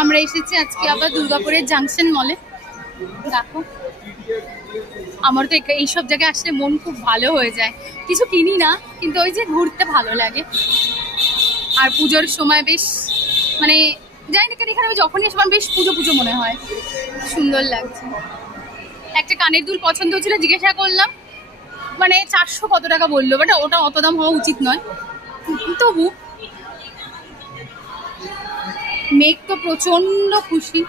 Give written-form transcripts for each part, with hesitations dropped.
আমরা এসেছি আজকে আবার দুর্গাপুরের জাংশন মলে। দেখো, আমার তো এইসব জায়গায় আসলে মন খুব ভালো হয়ে যায়। কিছু কিনি না, কিন্তু ওই যে ঘুরতে ভালো লাগে। আর পুজোর সময় বেশ মানে যাই না কেন, এখানে আমি যখনই আসবো বেশ পুজো পুজো মনে হয়, সুন্দর লাগছে। একটা কানের দুল পছন্দ হচ্ছিল, জিজ্ঞাসা করলাম, মানে 400 কত টাকা বললো, বাট ওটা অত দাম হওয়া উচিত নয়। তবু মেঘ তো প্রচন্ড খুশি,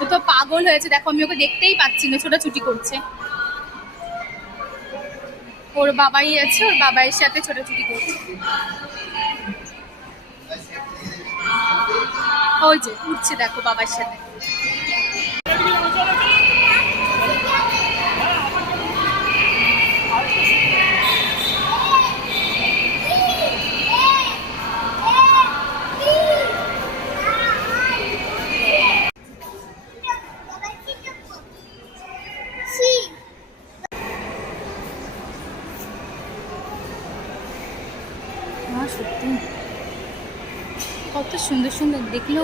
ও তো পাগল হয়েছে। দেখো, আমি ওকে দেখতেই পাচ্ছি না, ছোটাছুটি করছে। ওর বাবাই আছে, ওর বাবাইয়ের সাথে ছোটাছুটি করছে। ওই যে উঠছে, দেখো বাবার সাথে। সত্যি কত সুন্দর সুন্দর দেখলো।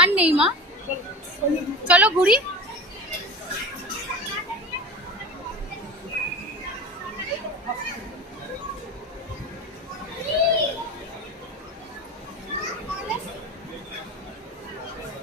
আর নেই মা, চলো ঘুরি।